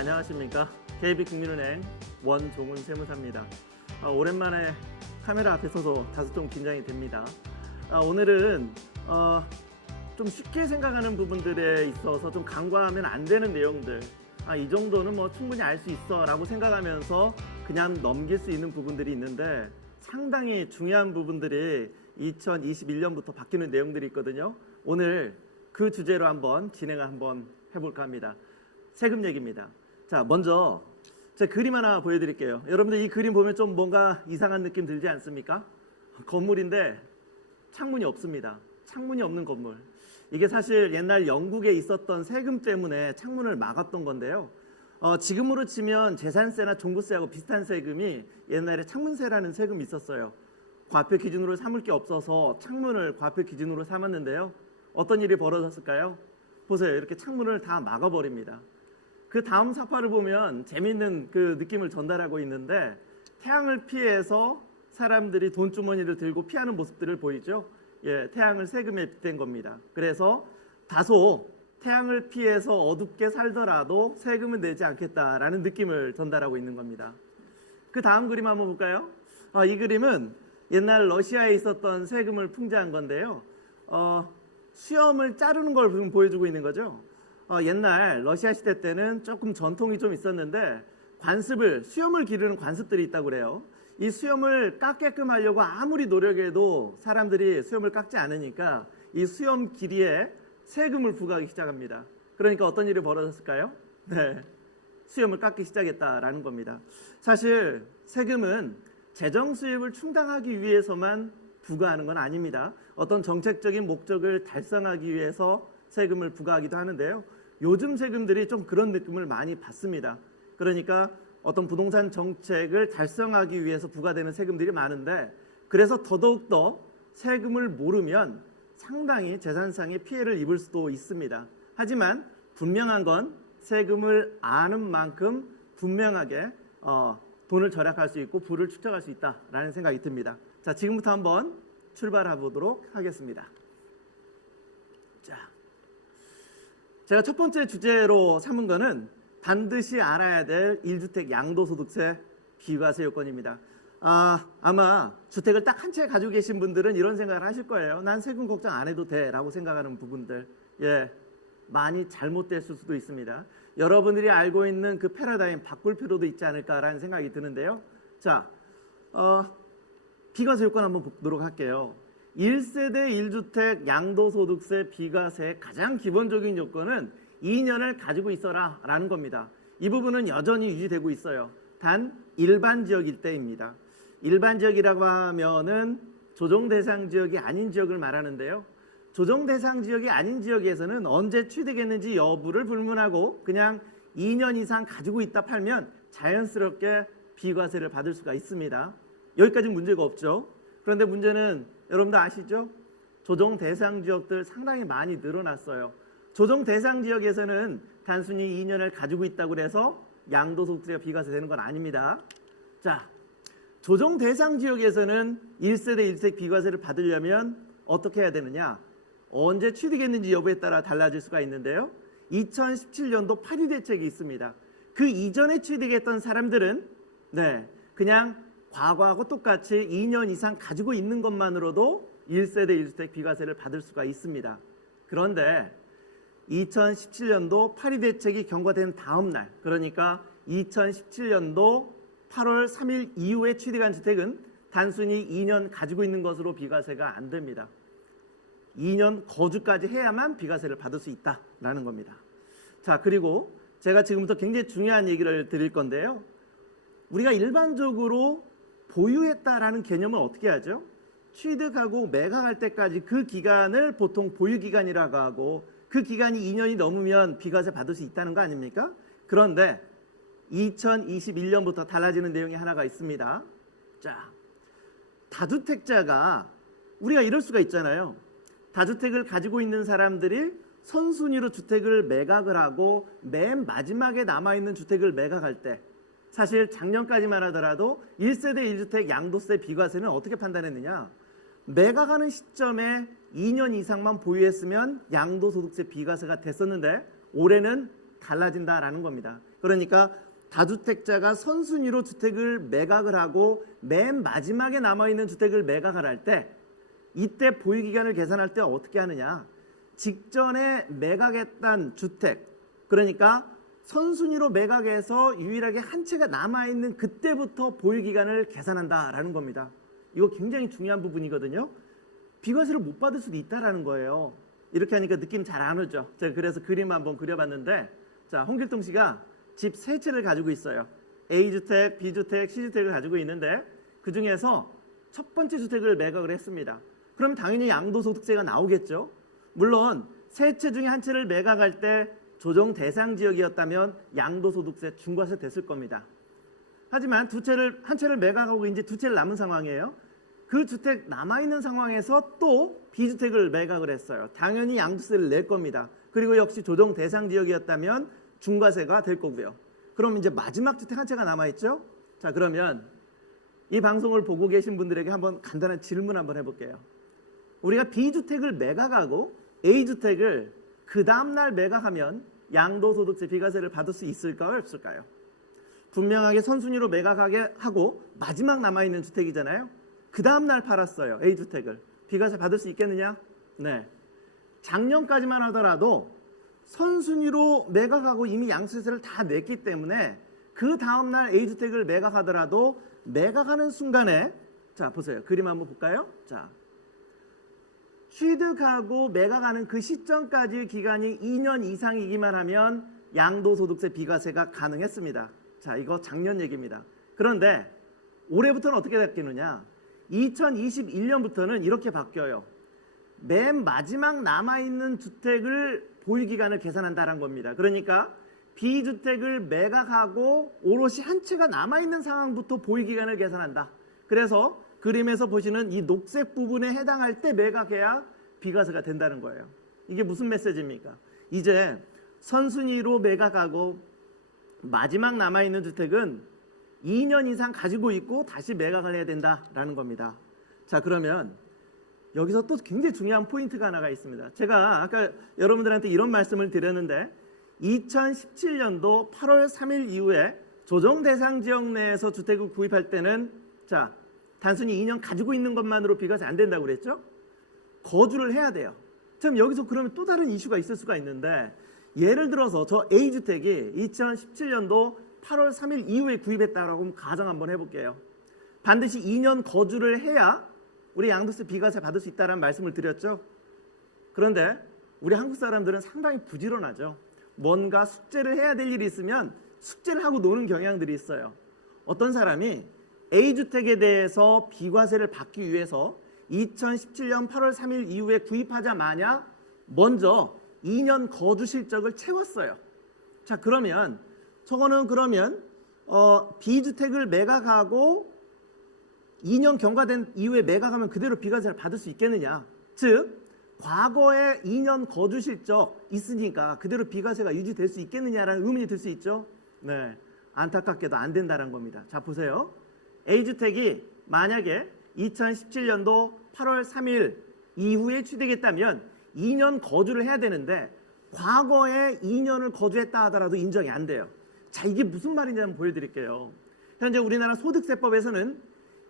안녕하십니까. KB국민은행 원종훈 세무사입니다. 오랜만에 카메라 앞에 서서 다소 좀 긴장이 됩니다. 오늘은 좀 쉽게 생각하는 부분들에 있어서 좀 간과하면 안 되는 내용들, 이 정도는 뭐 충분히 알 수 있어 라고 생각하면서 그냥 넘길 수 있는 부분들이 있는데, 상당히 중요한 부분들이 2021년부터 바뀌는 내용들이 있거든요. 오늘 그 주제로 한번 진행을 한번 해볼까 합니다. 세금 얘기입니다. 자, 먼저 제가 그림 하나 보여드릴게요. 여러분들 이 그림 보면 좀 뭔가 이상한 느낌 들지 않습니까? 건물인데 창문이 없습니다. 창문이 없는 건물. 이게 사실 옛날 영국에 있었던 세금 때문에 창문을 막았던 건데요. 지금으로 치면 재산세나 종부세하고 비슷한 세금이 옛날에 창문세라는 세금이 있었어요. 과표 기준으로 삼을 게 없어서 창문을 과표 기준으로 삼았는데요. 어떤 일이 벌어졌을까요? 보세요. 이렇게 창문을 다 막아버립니다. 그 다음 사파를 보면 재미있는 그 느낌을 전달하고 있는데, 태양을 피해서 사람들이 돈주머니를 들고 피하는 모습들을 보이죠. 태양을 세금에 빗댄 겁니다. 그래서 다소 태양을 피해서 어둡게 살더라도 세금은 내지 않겠다라는 느낌을 전달하고 있는 겁니다. 그 다음 그림 한번 볼까요? 이 그림은 옛날 러시아에 있었던 세금을 풍자한 건데요. 수염을 자르는 걸 보여주고 있는 거죠. 옛날 러시아 시대 때는 조금 전통이 좀 있었는데, 수염을 기르는 관습들이 있다고 그래요. 이 수염을 깎게끔 하려고 아무리 노력해도 사람들이 수염을 깎지 않으니까 이 수염 길이에 세금을 부과하기 시작합니다. 그러니까 어떤 일이 벌어졌을까요? 네, 수염을 깎기 시작했다라는 겁니다. 사실 세금은 재정 수입을 충당하기 위해서만 부과하는 건 아닙니다. 어떤 정책적인 목적을 달성하기 위해서 세금을 부과하기도 하는데요. 요즘 세금들이 좀 그런 느낌을 많이 받습니다. 그러니까 어떤 부동산 정책을 달성하기 위해서 부과되는 세금들이 많은데, 그래서 더더욱더 세금을 모르면 상당히 재산상의 피해를 입을 수도 있습니다. 하지만 분명한 건 세금을 아는 만큼 분명하게 돈을 절약할 수 있고 부를 축적할 수 있다라는 생각이 듭니다. 자, 지금부터 한번 출발해 보도록 하겠습니다. 자, 제가 첫 번째 주제로 삼은 거는 반드시 알아야 될 1주택 양도소득세 비과세 요건입니다. 아마 주택을 딱 한 채 가지고 계신 분들은 이런 생각을 하실 거예요. 난 세금 걱정 안 해도 돼 라고 생각하는 부분들, 많이 잘못됐을 수도 있습니다. 여러분들이 알고 있는 그 패러다임 바꿀 필요도 있지 않을까라는 생각이 드는데요. 자, 비과세 요건 한번 보도록 할게요. 1세대 1주택 양도소득세 비과세의 가장 기본적인 요건은 2년을 가지고 있어라 라는 겁니다. 이 부분은 여전히 유지되고 있어요. 단 일반 지역일 때입니다. 일반 지역이라고 하면은 조정 대상 지역이 아닌 지역을 말하는데요. 조정 대상 지역이 아닌 지역에서는 언제 취득했는지 여부를 불문하고 그냥 2년 이상 가지고 있다 팔면 자연스럽게 비과세를 받을 수가 있습니다. 여기까지는 문제가 없죠. 그런데 문제는 여러분들 아시죠? 조정 대상 지역들 상당히 많이 늘어났어요. 조정 대상 지역에서는 단순히 2년을 가지고 있다고 해서 양도소득세가 비과세 되는 건 아닙니다. 자, 조정 대상 지역에서는 1세대 1주택 비과세를 받으려면 어떻게 해야 되느냐? 언제 취득했는지 여부에 따라 달라질 수가 있는데요. 2017년도 8.2 대책이 있습니다. 그 이전에 취득했던 사람들은 그냥 과거하고 똑같이 2년 이상 가지고 있는 것만으로도 1세대 1주택 비과세를 받을 수가 있습니다. 그런데 2017년도 8.2 대책이 경과된 다음 날, 그러니까 2017년도 8월 3일 이후에 취득한 주택은 단순히 2년 가지고 있는 것으로 비과세가 안 됩니다. 2년 거주까지 해야만 비과세를 받을 수 있다라는 겁니다. 자, 그리고 제가 지금부터 굉장히 중요한 얘기를 드릴 건데요. 우리가 일반적으로 보유했다라는 개념은 어떻게 하죠? 취득하고 매각할 때까지 그 기간을 보통 보유기간이라고 하고, 그 기간이 2년이 넘으면 비과세 받을 수 있다는 거 아닙니까? 그런데 2021년부터 달라지는 내용이 하나가 있습니다. 자, 다주택자가, 우리가 이럴 수가 있잖아요. 다주택을 가지고 있는 사람들이 선순위로 주택을 매각을 하고 맨 마지막에 남아있는 주택을 매각할 때, 사실 작년까지만 하더라도 1세대 1주택 양도세 비과세는 어떻게 판단했느냐? 매각하는 시점에 2년 이상만 보유했으면 양도소득세 비과세가 됐었는데, 올해는 달라진다라는 겁니다. 그러니까 다주택자가 선순위로 주택을 매각을 하고 맨 마지막에 남아있는 주택을 매각을 할 때 이때 보유기간을 계산할 때 어떻게 하느냐, 직전에 매각했던 주택, 그러니까 선순위로 매각해서 유일하게 한 채가 남아있는 그때부터 보유기간을 계산한다라는 겁니다. 이거 굉장히 중요한 부분이거든요. 비과세를 못 받을 수도 있다라는 거예요. 이렇게 하니까 느낌 잘 안 오죠. 제가 그래서 그림 한번 그려봤는데, 자, 홍길동 씨가 집 세 채를 가지고 있어요. A주택, B주택, C주택을 가지고 있는데 그 중에서 첫 번째 주택을 매각을 했습니다. 그럼 당연히 양도소득세가 나오겠죠. 물론 세 채 중에 한 채를 매각할 때 조정 대상 지역이었다면 양도소득세 중과세 됐을 겁니다. 하지만 한 채를 매각하고 이제 두 채를 남은 상황이에요. 그 주택 남아있는 상황에서 또 B주택을 매각을 했어요. 당연히 양도세를 낼 겁니다. 그리고 역시 조정 대상 지역이었다면 중과세가 될 거고요. 그럼 이제 마지막 주택 한 채가 남아있죠. 자, 그러면 이 방송을 보고 계신 분들에게 한번 간단한 질문 한번 해볼게요. 우리가 B주택을 매각하고 A주택을 그 다음날 매각하면 양도소득세 비과세를 받을 수 있을까요? 없을까요? 분명하게 선순위로 매각하게 하고 마지막 남아있는 주택이잖아요. 그 다음날 팔았어요. A주택을. 비과세 받을 수 있겠느냐? 네. 작년까지만 하더라도 선순위로 매각하고 이미 양도세를 다 냈기 때문에 그 다음날 A주택을 매각하더라도 매각하는 순간에, 자 보세요. 그림 한번 볼까요? 자, 취득하고 매각하는 그 시점까지 기간이 2년 이상이기만 하면 양도소득세 비과세가 가능했습니다. 자, 이거 작년 얘기입니다. 그런데 올해부터는 어떻게 바뀌느냐? 2021년부터는 이렇게 바뀌어요. 맨 마지막 남아있는 주택을 보유기간을 계산한다는 겁니다. 그러니까 B주택을 매각하고 오롯이 한 채가 남아있는 상황부터 보유기간을 계산한다. 그래서 그림에서 보시는 이 녹색 부분에 해당할 때 매각해야 비과세가 된다는 거예요. 이게 무슨 메시지입니까? 이제 선순위로 매각하고 마지막 남아있는 주택은 2년 이상 가지고 있고 다시 매각을 해야 된다라는 겁니다. 자, 그러면 여기서 또 굉장히 중요한 포인트가 하나가 있습니다. 제가 아까 여러분들한테 이런 말씀을 드렸는데 2017년도 8월 3일 이후에 조정 대상 지역 내에서 주택을 구입할 때는, 자, 단순히 2년 가지고 있는 것만으로 비과세 안 된다고 그랬죠? 거주를 해야 돼요. 그럼 여기서 그러면 또 다른 이슈가 있을 수가 있는데, 예를 들어서 저 A주택이 2017년도 8월 3일 이후에 구입했다라고 가정 한번 해볼게요. 반드시 2년 거주를 해야 우리 양도세 비과세 받을 수 있다는 말씀을 드렸죠. 그런데 우리 한국 사람들은 상당히 부지런하죠. 뭔가 숙제를 해야 될 일이 있으면 숙제를 하고 노는 경향들이 있어요. 어떤 사람이 A주택에 대해서 비과세를 받기 위해서 2017년 8월 3일 이후에 구입하자마자 먼저 2년 거주 실적을 채웠어요. 자, 그러면 저거는 B주택을 매각하고 2년 경과된 이후에 매각하면 그대로 비과세를 받을 수 있겠느냐? 즉, 과거에 2년 거주 실적 있으니까 그대로 비과세가 유지될 수 있겠느냐라는 의문이 들 수 있죠. 네, 안타깝게도 안 된다는 겁니다. 자, 보세요. A주택이 만약에 2017년도 8월 3일 이후에 취득했다면 2년 거주를 해야 되는데 과거에 2년을 거주했다 하더라도 인정이 안 돼요. 자, 이게 무슨 말인지 한번 보여드릴게요. 현재 우리나라 소득세법에서는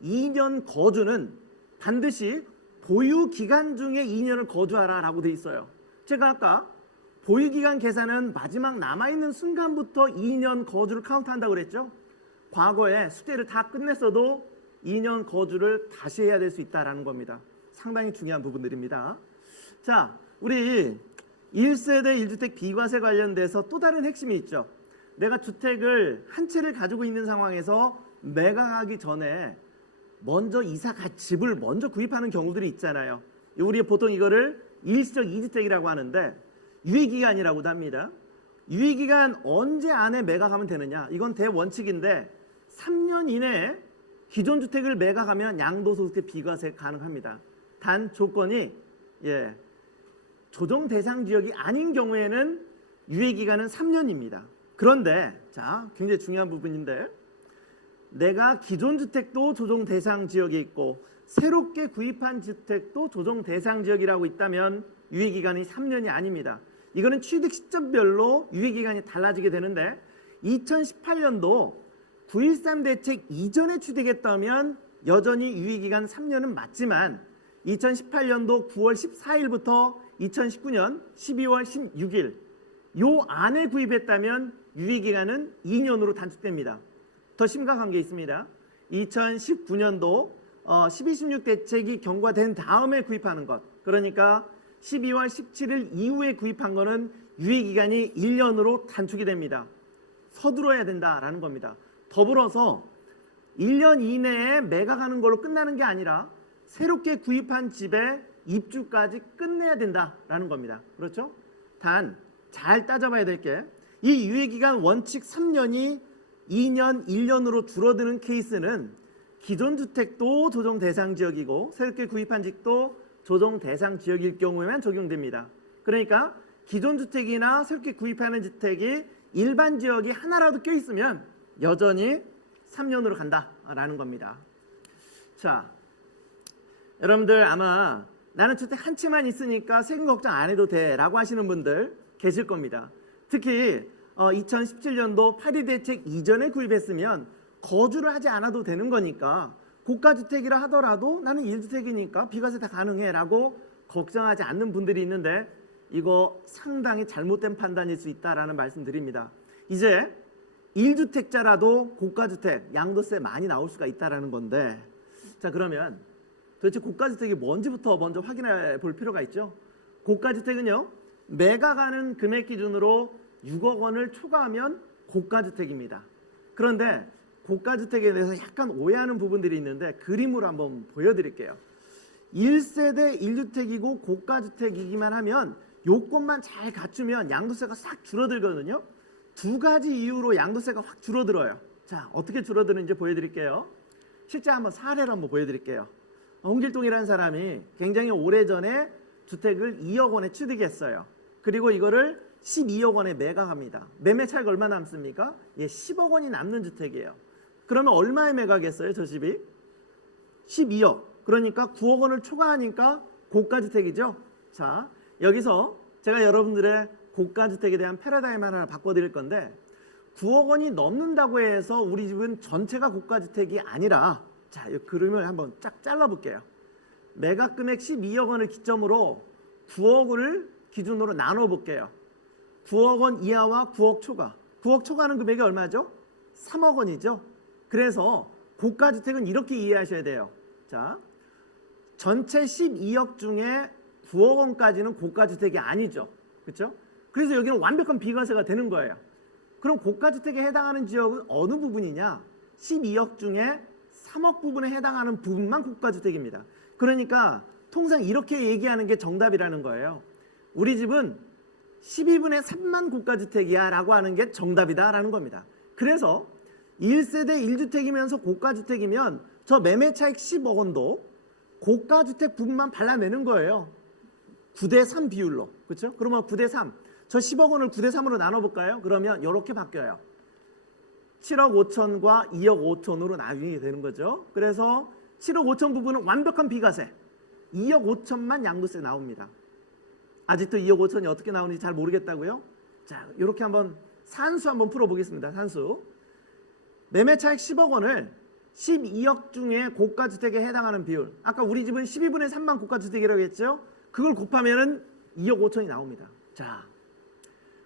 2년 거주는 반드시 보유기간 중에 2년을 거주하라라고 돼 있어요. 제가 아까 보유기간 계산은 마지막 남아있는 순간부터 2년 거주를 카운트한다고 그랬죠. 과거에 숙제를 다 끝냈어도 2년 거주를 다시 해야 될 수 있다는 겁니다. 상당히 중요한 부분들입니다. 자, 우리 1세대 1주택 비과세 관련돼서 또 다른 핵심이 있죠. 내가 주택을 한 채를 가지고 있는 상황에서 매각하기 전에 먼저 집을 먼저 구입하는 경우들이 있잖아요. 우리 보통 이거를 일시적 2주택이라고 하는데 유예기간이라고도 합니다. 유예기간 언제 안에 매각하면 되느냐? 이건 대원칙인데 3년 이내에 기존 주택을 매각하면 양도소득세 비과세 가능합니다. 단 조건이 조정 대상 지역이 아닌 경우에는 유예기간은 3년입니다. 그런데 자, 굉장히 중요한 부분인데, 내가 기존 주택도 조정 대상 지역에 있고 새롭게 구입한 주택도 조정 대상 지역이라고 있다면 유예기간이 3년이 아닙니다. 이거는 취득 시점별로 유예기간이 달라지게 되는데 2018년도 9.13 대책 이전에 취득했다면 여전히 유예기간 3년은 맞지만 2018년도 9월 14일부터 2019년 12월 16일 요 안에 구입했다면 유예기간은 2년으로 단축됩니다. 더 심각한 게 있습니다. 2019년도 12, 16 대책이 경과된 다음에 구입하는 것, 그러니까 12월 17일 이후에 구입한 거는 유예기간이 1년으로 단축이 됩니다. 서둘러야 된다라는 겁니다. 더불어서 1년 이내에 매각하는 걸로 끝나는 게 아니라 새롭게 구입한 집에 입주까지 끝내야 된다라는 겁니다. 그렇죠? 단 잘 따져봐야 될 게 이 유예기간 원칙 3년이 2년, 1년으로 줄어드는 케이스는 기존 주택도 조정 대상 지역이고 새롭게 구입한 집도 조정 대상 지역일 경우에만 적용됩니다. 그러니까 기존 주택이나 새롭게 구입하는 주택이 일반 지역이 하나라도 껴있으면 여전히 3년으로 간다라는 겁니다. 자, 여러분들 아마 나는 주택 한 채만 있으니까 세금 걱정 안 해도 돼 라고 하시는 분들 계실 겁니다. 특히 2017년도 8.2 대책 이전에 구입했으면 거주를 하지 않아도 되는 거니까 고가주택이라 하더라도 나는 1주택이니까 비과세 다 가능해 라고 걱정하지 않는 분들이 있는데 이거 상당히 잘못된 판단일 수 있다라는 말씀 드립니다. 이제 1주택자라도 고가주택 양도세 많이 나올 수가 있다라는 건데, 자 그러면 도대체 고가주택이 뭔지부터 먼저 확인해 볼 필요가 있죠. 고가주택은요 매각하는 금액 기준으로 6억 원을 초과하면 고가주택입니다. 그런데 고가주택에 대해서 약간 오해하는 부분들이 있는데 그림으로 한번 보여드릴게요. 1세대 1주택이고 고가주택이기만 하면 요건만 잘 갖추면 양도세가 싹 줄어들거든요. 두 가지 이유로 양도세가 확 줄어들어요. 자, 어떻게 줄어드는지 보여드릴게요. 실제 한번 사례를 한번 보여드릴게요. 홍길동이라는 사람이 굉장히 오래전에 주택을 2억 원에 취득했어요. 그리고 이거를 12억 원에 매각합니다. 매매 차익 얼마 남습니까? 10억 원이 남는 주택이에요. 그러면 얼마에 매각했어요? 저 집이 12억. 그러니까 9억 원을 초과하니까 고가주택이죠. 자, 여기서 제가 여러분들의 고가주택에 대한 패러다임 하나 바꿔드릴 건데 9억 원이 넘는다고 해서 우리 집은 전체가 고가주택이 아니라, 자, 이 그림을 한번 쫙 잘라볼게요. 매각 금액 12억 원을 기점으로 9억을 기준으로 나눠볼게요. 9억 원 이하와 9억 초과. 9억 초과하는 금액이 얼마죠? 3억 원이죠. 그래서 고가주택은 이렇게 이해하셔야 돼요. 자, 전체 12억 중에 9억 원까지는 고가주택이 아니죠. 그렇죠? 그래서 여기는 완벽한 비과세가 되는 거예요. 그럼 고가주택에 해당하는 지역은 어느 부분이냐? 12억 중에 3억 부분에 해당하는 부분만 고가주택입니다. 그러니까 통상 이렇게 얘기하는 게 정답이라는 거예요. 우리 집은 12분의 3만 고가주택이야 라고 하는 게 정답이다 라는 겁니다. 그래서 1세대 1주택이면서 고가주택이면 저 매매 차익 10억 원도 고가주택 부분만 발라내는 거예요. 9대3 비율로. 그렇죠? 그러면 9대3. 저 10억 원을 9대3으로 나눠볼까요? 그러면 이렇게 바뀌어요. 7억 5천과 2억 5천으로 나뉘게 되는 거죠. 그래서 7억 5천 부분은 완벽한 비과세. 2억 5천만 양도세 나옵니다. 아직도 2억 5천이 어떻게 나오는지 잘 모르겠다고요? 자, 이렇게 한번 산수 한번 풀어보겠습니다. 산수. 매매 차익 10억 원을 12억 중에 고가주택에 해당하는 비율. 아까 우리 집은 12분의 3만 고가주택이라고 했죠? 그걸 곱하면은 2억 5천이 나옵니다. 자,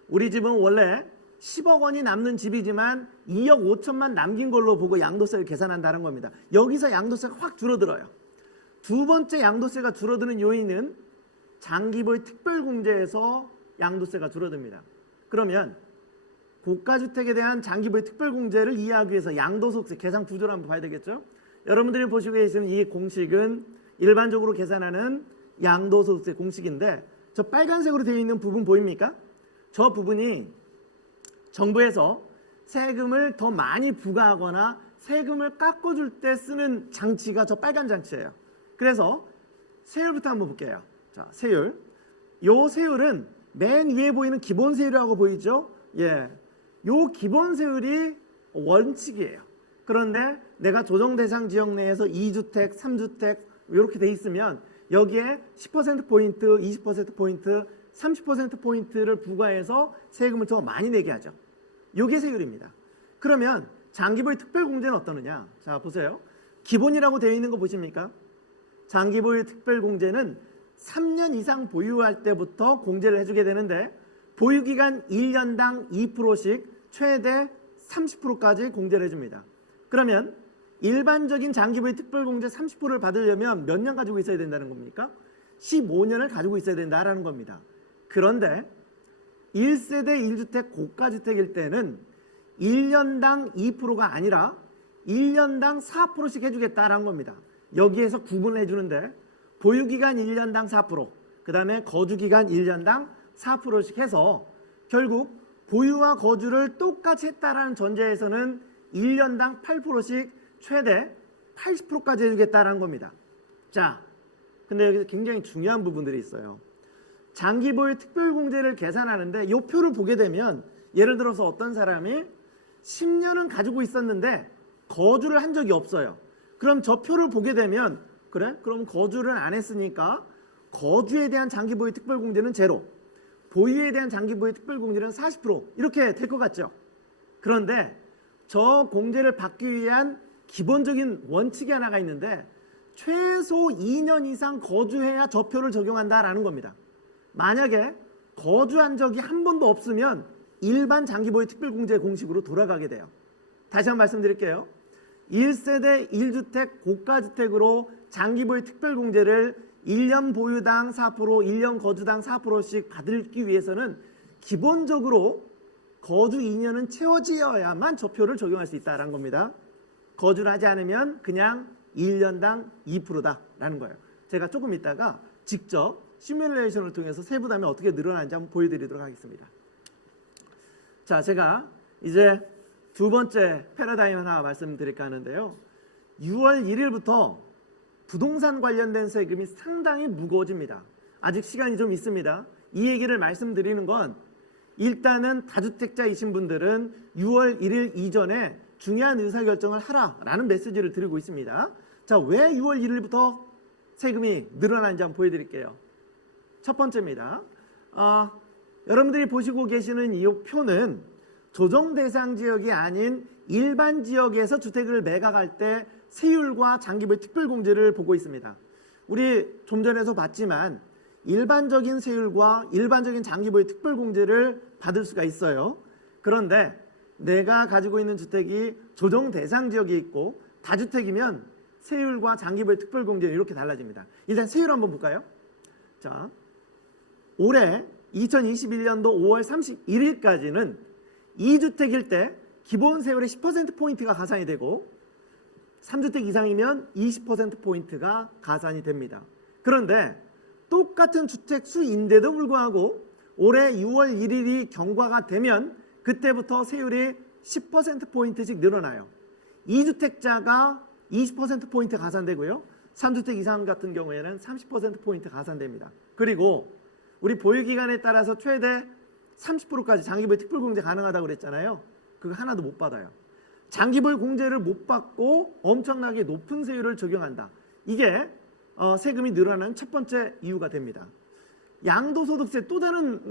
우리 집은 원래 10억 원이 남는 집이지만 2억 5천만 남긴 걸로 보고 양도세를 계산한다는 겁니다. 여기서 양도세가 확 줄어들어요. 두 번째 양도세가 줄어드는 요인은 장기보유 특별공제에서 양도세가 줄어듭니다. 그러면 고가주택에 대한 장기보유 특별공제를 이해하기 위해서 양도소득세 계산 구조를 한번 봐야 되겠죠? 여러분들이 보시고 계시는 이 공식은 일반적으로 계산하는 양도소득세 공식인데 저 빨간색으로 되어 있는 부분 보입니까? 저 부분이 정부에서 세금을 더 많이 부과하거나 세금을 깎아줄 때 쓰는 장치가 저 빨간 장치예요. 그래서 세율부터 한번 볼게요. 자, 세율. 요 세율은 맨 위에 보이는 기본 세율이라고 보이죠? 예. 요 기본 세율이 원칙이에요. 그런데 내가 조정 대상 지역 내에서 2주택, 3주택 이렇게 돼 있으면 여기에 10%포인트, 20%포인트, 30%포인트를 부과해서 세금을 더 많이 내게 하죠. 이게 세율입니다. 그러면 장기보유 특별공제는 어떠느냐? 자, 보세요. 기본이라고 되어 있는 거 보십니까? 장기보유 특별공제는 3년 이상 보유할 때부터 공제를 해주게 되는데 보유기간 1년당 2%씩 최대 30%까지 공제를 해줍니다. 그러면 일반적인 장기보유 특별공제 30%를 받으려면 몇 년 가지고 있어야 된다는 겁니까? 15년을 가지고 있어야 된다라는 겁니다. 그런데 1세대 1주택 고가주택일 때는 1년당 2%가 아니라 1년당 4%씩 해주겠다라는 겁니다. 여기에서 구분을 해주는데 보유기간 1년당 4%, 그 다음에 거주기간 1년당 4%씩 해서 결국 보유와 거주를 똑같이 했다라는 전제에서는 1년당 8%씩 최대 80%까지 해주겠다라는 겁니다. 자, 근데 여기서 굉장히 중요한 부분들이 있어요. 장기보유 특별공제를 계산하는데 이 표를 보게 되면 예를 들어서 어떤 사람이 10년은 가지고 있었는데 거주를 한 적이 없어요. 그럼 저 표를 보게 되면 그래? 그럼 거주를 안 했으니까 거주에 대한 장기보유 특별공제는 제로, 보유에 대한 장기보유 특별공제는 40% 이렇게 될 것 같죠. 그런데 저 공제를 받기 위한 기본적인 원칙이 하나가 있는데 최소 2년 이상 거주해야 저 표를 적용한다라는 겁니다. 만약에 거주한 적이 한 번도 없으면 일반 장기보유 특별공제 공식으로 돌아가게 돼요. 다시 한번 말씀드릴게요. 1세대 1주택 고가주택으로 장기보유 특별공제를 1년 보유당 4%, 1년 거주당 4%씩 받기 위해서는 기본적으로 거주 2년은 채워지어야만 저 표를 적용할 수 있다는 겁니다. 거주를 하지 않으면 그냥 1년당 2%다라는 거예요. 제가 조금 이따가 직접 시뮬레이션을 통해서 세부담이 어떻게 늘어나는지 한번 보여드리도록 하겠습니다. 자, 제가 이제 두 번째 패러다임 하나 말씀드릴까 하는데요. 6월 1일부터 부동산 관련된 세금이 상당히 무거워집니다. 아직 시간이 좀 있습니다. 이 얘기를 말씀드리는 건 일단은 다주택자이신 분들은 6월 1일 이전에 중요한 의사결정을 하라라는 메시지를 드리고 있습니다. 자, 왜 6월 1일부터 세금이 늘어나는지 한번 보여드릴게요. 첫 번째입니다. 여러분들이 보시고 계시는 이 표는 조정 대상 지역이 아닌 일반 지역에서 주택을 매각할 때 세율과 장기보유 특별공제를 보고 있습니다. 우리 좀 전에도 봤지만 일반적인 세율과 일반적인 장기보유 특별공제를 받을 수가 있어요. 그런데 내가 가지고 있는 주택이 조정 대상 지역이 있고 다주택이면 세율과 장기보유 특별공제는 이렇게 달라집니다. 일단 세율 한번 볼까요? 자, 올해 2021년도 5월 31일까지는 2주택일 때 기본 세율의 10%포인트가 가산이 되고 3주택 이상이면 20%포인트가 가산이 됩니다. 그런데 똑같은 주택 수인데도 불구하고 올해 6월 1일이 경과가 되면 그때부터 세율이 10%포인트씩 늘어나요. 2주택자가 20%포인트 가산되고요. 3주택 이상 같은 경우에는 30%포인트 가산됩니다. 그리고 우리 보유기간에 따라서 최대 30%까지 장기보유 특별공제 가능하다고 그랬잖아요. 그거 하나도 못 받아요. 장기보유 공제를 못 받고 엄청나게 높은 세율을 적용한다. 이게 세금이 늘어나는 첫 번째 이유가 됩니다. 양도소득세 또 다른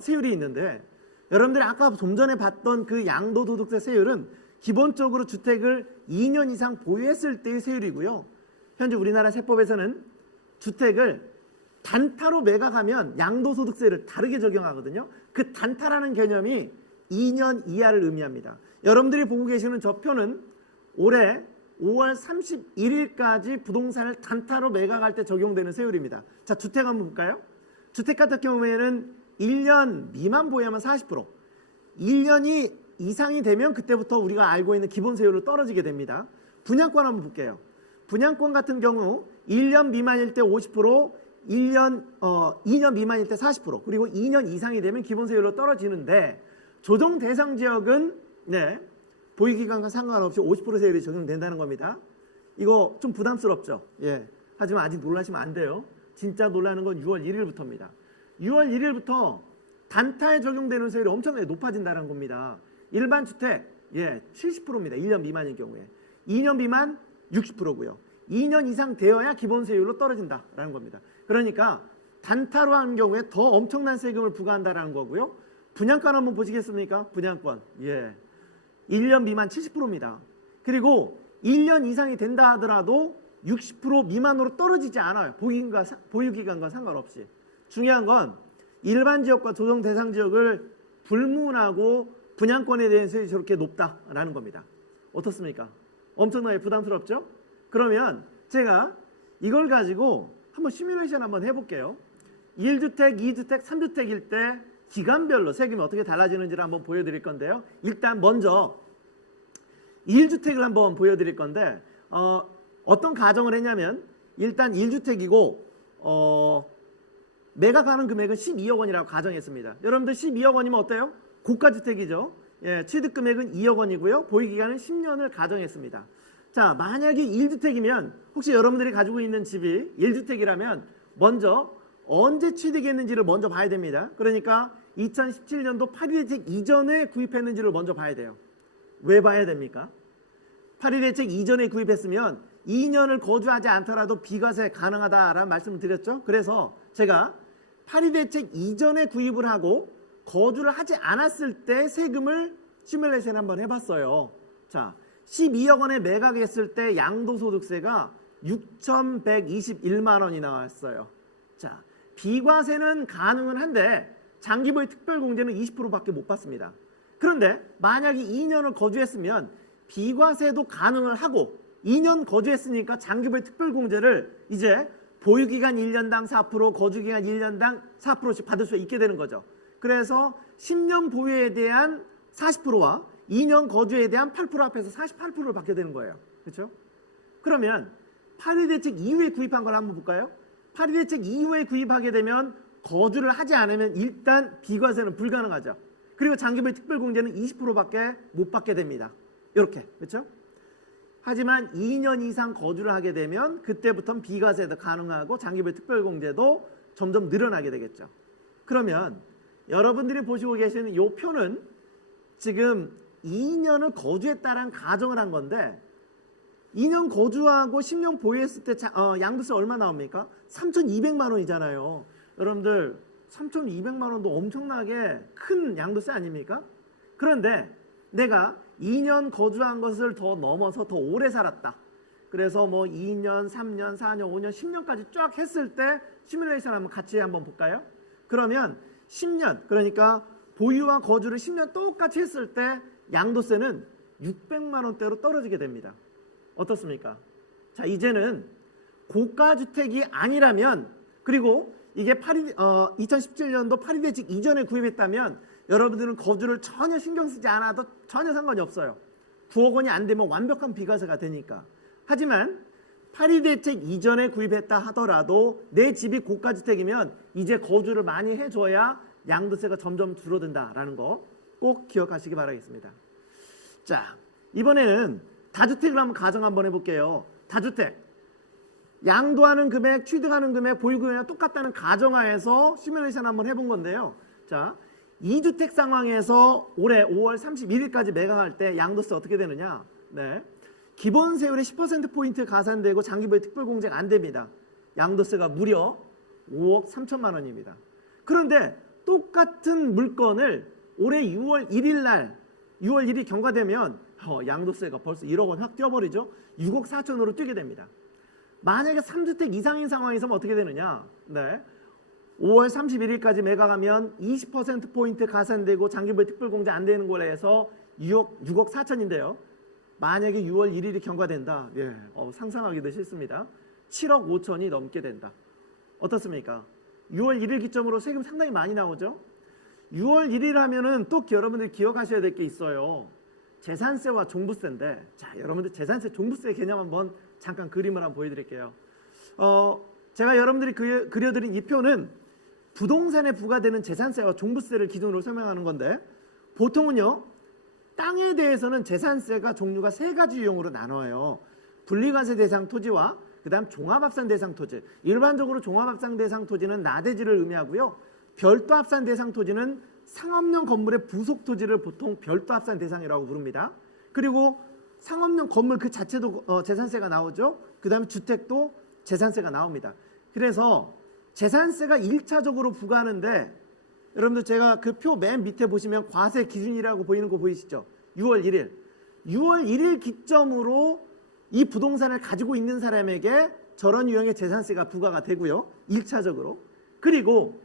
세율이 있는데 여러분들이 아까 좀 전에 봤던 그 양도소득세 세율은 기본적으로 주택을 2년 이상 보유했을 때의 세율이고요. 현재 우리나라 세법에서는 주택을 단타로 매각하면 양도소득세를 다르게 적용하거든요. 그 단타라는 개념이 2년 이하를 의미합니다. 여러분들이 보고 계시는 저 표는 올해 5월 31일까지 부동산을 단타로 매각할 때 적용되는 세율입니다. 자, 주택 한번 볼까요? 주택 같은 경우에는 1년 미만 보유하면 40%, 1년이 이상이 되면 그때부터 우리가 알고 있는 기본 세율로 떨어지게 됩니다. 분양권 한번 볼게요. 분양권 같은 경우 1년 미만일 때 50%, 2년 미만일 때 40%, 그리고 2년 이상이 되면 기본 세율로 떨어지는데 조정 대상 지역은 보유기간과 상관없이 50% 세율이 적용된다는 겁니다. 이거 좀 부담스럽죠? 예. 하지만 아직 놀라시면 안 돼요. 진짜 놀라는 건 6월 1일부터입니다. 6월 1일부터 단타에 적용되는 세율이 엄청나게 높아진다는 겁니다. 일반 주택 70%입니다. 1년 미만인 경우에. 2년 미만 60%고요. 2년 이상 되어야 기본 세율로 떨어진다라는 겁니다. 그러니까 단타로 하는 경우에 더 엄청난 세금을 부과한다라는 거고요. 분양권 한번 보시겠습니까? 분양권. 예. 1년 미만 70%입니다. 그리고 1년 이상이 된다 하더라도 60% 미만으로 떨어지지 않아요. 보유기간과 상관없이. 중요한 건 일반 지역과 조정 대상 지역을 불문하고 분양권에 대한 세율이 저렇게 높다라는 겁니다. 어떻습니까? 엄청나게 부담스럽죠? 그러면 제가 이걸 가지고 한번 시뮬레이션 한번 해볼게요. 1주택, 2주택, 3주택일 때 기간별로 세금이 어떻게 달라지는지를 한번 보여드릴 건데요. 일단 먼저 1주택을 한번 보여드릴 건데 어떤 가정을 했냐면 일단 1주택이고 매각하는 금액은 12억 원이라고 가정했습니다. 여러분들 12억 원이면 어때요? 고가주택이죠. 예, 취득금액은 2억 원이고요. 보유기간은 10년을 가정했습니다. 자, 만약에 1주택이면 혹시 여러분들이 가지고 있는 집이 1주택이라면 먼저 언제 취득했는지를 먼저 봐야 됩니다. 그러니까 2017년도 8.1대책 이전에 구입했는지를 먼저 봐야 돼요. 왜 봐야 됩니까? 8.1대책 이전에 구입했으면 2년을 거주하지 않더라도 비과세 가능하다라는 말씀을 드렸죠. 그래서 제가 8.1대책 이전에 구입을 하고 거주를 하지 않았을 때 세금을 시뮬레이션 한번 해봤어요. 자, 12억 원에 매각했을 때 양도소득세가 6,121만 원이 나왔어요. 자, 비과세는 가능은 한데 장기보유 특별공제는 20%밖에 못 받습니다. 그런데 만약에 2년을 거주했으면 비과세도 가능을 하고 2년 거주했으니까 장기보유 특별공제를 이제 보유기간 1년당 4%, 거주기간 1년당 4%씩 받을 수 있게 되는 거죠. 그래서 10년 보유에 대한 40%와 2년 거주에 대한 8% 합해서 48%를 받게 되는 거예요. 그렇죠? 그러면 8.1대책 이후에 구입한 걸 한번 볼까요? 8.1대책 이후에 구입하게 되면 거주를 하지 않으면 일단 비과세는 불가능하죠. 그리고 장기보유 특별공제는 20%밖에 못 받게 됩니다. 이렇게. 그렇죠? 하지만 2년 이상 거주를 하게 되면 그때부터는 비과세도 가능하고 장기보유 특별공제도 점점 늘어나게 되겠죠. 그러면 여러분들이 보시고 계시는 이 표는 지금 2년을 거주했다라는 가정을 한 건데 2년 거주하고 10년 보유했을 때 양도세 얼마 나옵니까? 3,200만 원이잖아요. 여러분들 3,200만 원도 엄청나게 큰 양도세 아닙니까? 그런데 내가 2년 거주한 것을 더 넘어서 더 오래 살았다. 그래서 뭐 2년, 3년, 4년, 5년, 10년까지 쫙 했을 때 시뮬레이션 한번 같이 한번 볼까요? 그러면 10년, 그러니까 보유와 거주를 10년 똑같이 했을 때 양도세는 600만 원대로 떨어지게 됩니다. 어떻습니까? 자, 이제는 고가주택이 아니라면 그리고 이게 2017년도 8.1대책 이전에 구입했다면 여러분들은 거주를 전혀 신경 쓰지 않아도 전혀 상관이 없어요. 9억 원이 안 되면 완벽한 비과세가 되니까. 하지만 8.1대책 이전에 구입했다 하더라도 내 집이 고가주택이면 이제 거주를 많이 해줘야 양도세가 점점 줄어든다라는 거 꼭 기억하시기 바라겠습니다. 자, 이번에는 다주택을 한번 가정 한번 해볼게요. 다주택. 양도하는 금액, 취득하는 금액, 보유금액이 똑같다는 가정하에서 시뮬레이션 한번 해본 건데요. 자, 2주택 상황에서 올해 5월 31일까지 매각할 때 양도세 어떻게 되느냐? 네. 기본 세율이 10%포인트 가산되고 장기보유 특별공제가 안 됩니다. 양도세가 무려 5억 3천만 원입니다. 그런데 똑같은 물건을 올해 6월 1일 날 6월 1일 경과되면 양도세가 벌써 1억 원 확 뛰어버리죠. 6억 4천으로 뛰게 됩니다. 만약에 3주택 이상인 상황에서는 어떻게 되느냐? 네. 5월 31일까지 매각하면 20%포인트 가산되고 장기보유 특별공제 안 되는 거라 해서 6억 4천인데요. 만약에 6월 1일이 경과된다. 예, 상상하기도 싫습니다. 7억 5천이 넘게 된다. 어떻습니까? 6월 1일 기점으로 세금 상당히 많이 나오죠. 6월 1일 하면은 또 여러분들이 기억하셔야 될 게 있어요. 재산세와 종부세인데, 자, 여러분들 재산세, 종부세 개념 한번 잠깐 그림을 한번 보여드릴게요. 제가 여러분들이 그려드린 이 표는 부동산에 부과되는 재산세와 종부세를 기준으로 설명하는 건데, 보통은요, 땅에 대해서는 재산세가 종류가 3가지 유형으로 나눠요. 분리과세 대상 토지와 그다음 종합합산 대상 토지. 일반적으로 종합합산 대상 토지는 나대지를 의미하고요. 별도 합산 대상 토지는 상업용 건물의 부속 토지를 보통 별도 합산 대상이라고 부릅니다. 그리고 상업용 건물 그 자체도 재산세가 나오죠. 그다음에 주택도 재산세가 나옵니다. 그래서 재산세가 1차적으로 부과하는데 여러분들 제가 그 표 맨 밑에 보시면 과세 기준이라고 보이는 거 보이시죠? 6월 1일. 6월 1일 기점으로 이 부동산을 가지고 있는 사람에게 저런 유형의 재산세가 부과가 되고요. 1차적으로. 그리고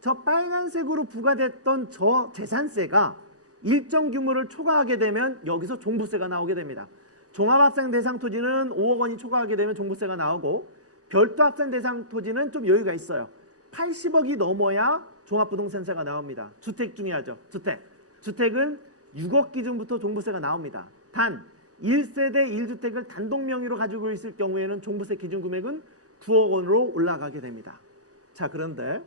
저 빨간색으로 부과됐던 저 재산세가 일정 규모를 초과하게 되면 여기서 종부세가 나오게 됩니다. 종합합산 대상 토지는 5억 원이 초과하게 되면 종부세가 나오고 별도 합산 대상 토지는 좀 여유가 있어요. 80억이 넘어야 종합부동산세가 나옵니다. 주택 중요하죠. 주택은 6억 기준부터 종부세가 나옵니다. 단 1세대 1주택을 단독 명의로 가지고 있을 경우에는 종부세 기준 금액은 9억 원으로 올라가게 됩니다. 자, 그런데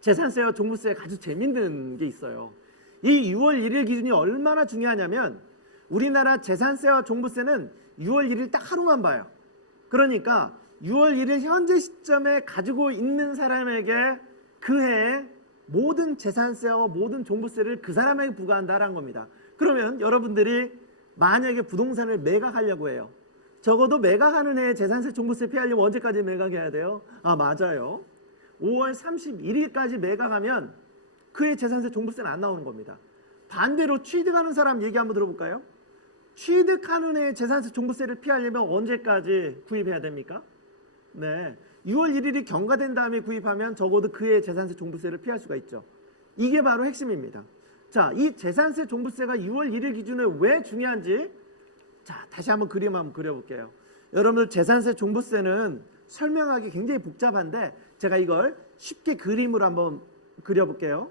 재산세와 종부세가 아주 재밌는 게 있어요. 이 6월 1일 기준이 얼마나 중요하냐면 우리나라 재산세와 종부세는 6월 1일 딱 하루만 봐요. 그러니까 6월 1일 현재 시점에 가지고 있는 사람에게 그 해에 모든 재산세와 모든 종부세를 그 사람에게 부과한다라는 겁니다. 그러면 여러분들이 만약에 부동산을 매각하려고 해요. 적어도 매각하는 해에 재산세 종부세 피하려면 언제까지 매각해야 돼요? 아, 맞아요. 5월 31일까지 매각하면 그의 재산세 종부세는 안 나오는 겁니다. 반대로 취득하는 사람 얘기 한번 들어볼까요? 취득하는 해에 재산세 종부세를 피하려면 언제까지 구입해야 됩니까? 네, 6월 1일이 경과된 다음에 구입하면 적어도 그의 재산세 종부세를 피할 수가 있죠. 이게 바로 핵심입니다. 자, 이 재산세 종부세가 6월 1일 기준에 왜 중요한지 자, 다시 한번 그림 한번 그려볼게요. 여러분들 재산세 종부세는 설명하기 굉장히 복잡한데 제가 이걸 쉽게 그림으로 한번 그려볼게요.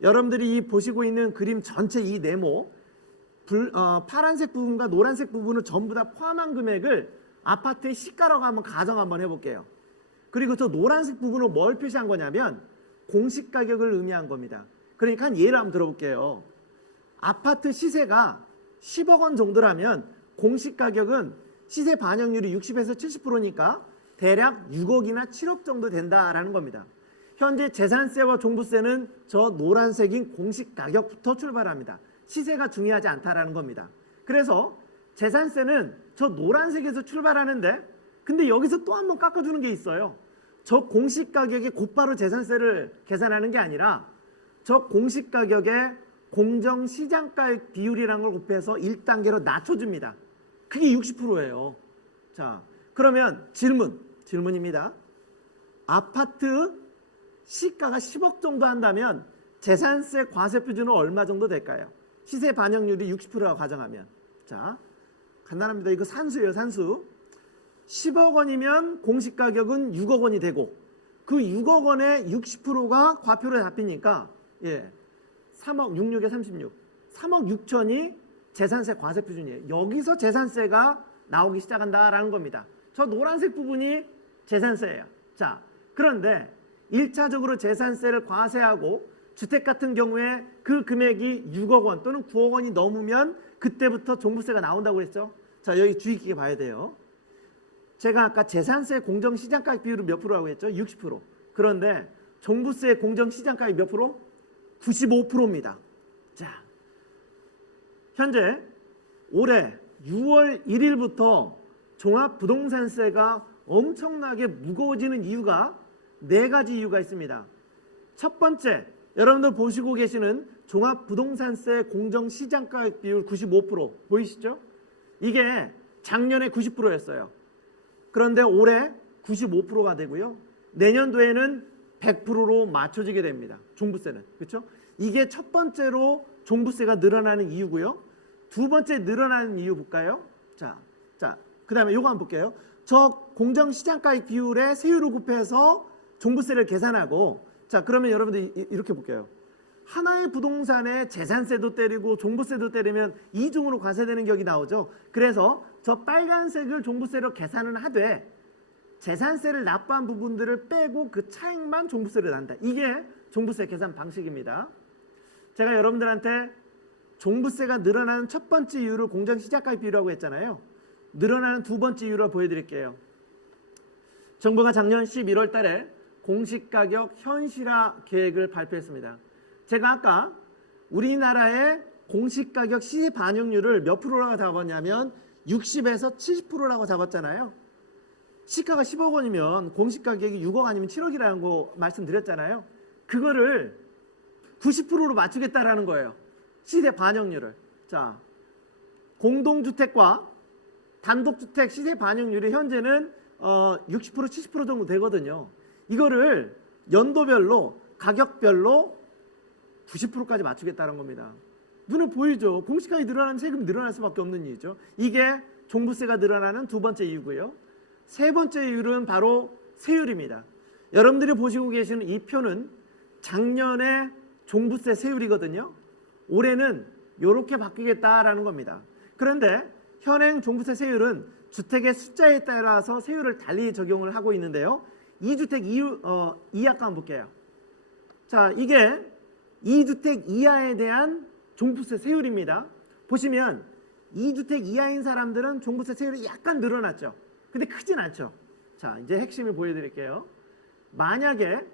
여러분들이 이 보시고 있는 그림 전체 이 네모 파란색 부분과 노란색 부분을 전부 다 포함한 금액을 아파트의 시가라고 한번 가정 한번 해볼게요. 그리고 저 노란색 부분으로 뭘 표시한 거냐면 공시가격을 의미한 겁니다. 그러니까 한 예를 한번 들어볼게요. 아파트 시세가 10억 원 정도라면 공시가격은 시세 반영률이 60에서 70%니까 대략 6억이나 7억 정도 된다라는 겁니다. 현재 재산세와 종부세는 저 노란색인 공시가격부터 출발합니다. 시세가 중요하지 않다라는 겁니다. 그래서 재산세는 저 노란색에서 출발하는데 근데 여기서 또 한 번 깎아주는 게 있어요. 저 공시가격에 곧바로 재산세를 계산하는 게 아니라 저 공시가격에 공정시장가액 비율이라는 걸 곱해서 1단계로 낮춰줍니다. 그게 60%예요. 자, 그러면 질문입니다. 아파트 시가가 10억 정도 한다면 재산세 과세 표준은 얼마 정도 될까요? 시세 반영률이 60%라고 가정하면. 자, 간단합니다. 이거 산수예요, 산수. 10억 원이면 공시가격은 6억 원이 되고 그 6억 원의 60%가 과표로 잡히니까 3억 66에 36. 3억 6천이 재산세 과세 표준이에요. 여기서 재산세가 나오기 시작한다라는 겁니다. 저 노란색 부분이 재산세예요. 자, 그런데 1차적으로 재산세를 과세하고 주택 같은 경우에 그 금액이 6억 원 또는 9억 원이 넘으면 그때부터 종부세가 나온다고 했죠. 자, 여기 주의 깊게 봐야 돼요. 제가 아까 재산세 공정시장가액 비율을 몇 프로라고 했죠? 60%. 그런데 종부세 공정시장가액 몇 프로? 95%입니다. 자, 현재 올해 6월 1일부터 종합부동산세가 엄청나게 무거워지는 이유가 4가지 이유가 있습니다. 첫 번째, 여러분들 보시고 계시는 종합부동산세 공정시장가액 비율 95% 보이시죠? 이게 작년에 90%였어요. 그런데 올해 95%가 되고요. 내년도에는 100%로 맞춰지게 됩니다. 종부세는. 그렇죠? 이게 첫 번째로 종부세가 늘어나는 이유고요. 두 번째 늘어나는 이유 볼까요? 자, 그다음에 요거 한번 볼게요. 저 공정시장가액 비율에 세율을 곱해서 종부세를 계산하고 자, 그러면 여러분들 이렇게 볼게요. 하나의 부동산에 재산세도 때리고 종부세도 때리면 이중으로 과세되는 격이 나오죠. 그래서 저 빨간색을 종부세로 계산을 하되 재산세를 납부한 부분들을 빼고 그 차액만 종부세를 낸다. 이게 종부세 계산 방식입니다. 제가 여러분들한테 종부세가 늘어나는 첫 번째 이유를 공정시장가액 비율이라고 했잖아요. 늘어나는 두 번째 이유를 보여드릴게요. 정부가 작년 11월 달에 공시가격 현실화 계획을 발표했습니다. 제가 아까 우리나라의 공시가격 시세 반영률을 몇 프로라고 잡았냐면 60에서 70%라고 잡았잖아요. 시가가 10억 원이면 공시 가격이 6억 아니면 7억이라는 거 말씀드렸잖아요. 그거를 90%로 맞추겠다라는 거예요. 시세 반영률을. 자, 공동주택과 단독주택 시세 반영률이 현재는 60% 70% 정도 되거든요. 이거를 연도별로 가격별로 90%까지 맞추겠다는 겁니다. 눈에 보이죠? 공시가격이 늘어나면 세금이 늘어날 수밖에 없는 이유죠. 이게 종부세가 늘어나는 두 번째 이유고요. 세 번째 이유는 바로 세율입니다. 여러분들이 보시고 계시는 이 표는 작년에 종부세 세율이거든요. 올해는 이렇게 바뀌겠다라는 겁니다. 그런데 현행 종부세 세율은 주택의 숫자에 따라서 세율을 달리 적용을 하고 있는데요. 2주택 이하 한번 볼게요. 자, 이게 2주택 이하에 대한 종부세 세율입니다. 보시면 2주택 이하인 사람들은 종부세 세율이 약간 늘어났죠. 근데 크진 않죠. 자, 이제 핵심을 보여드릴게요. 만약에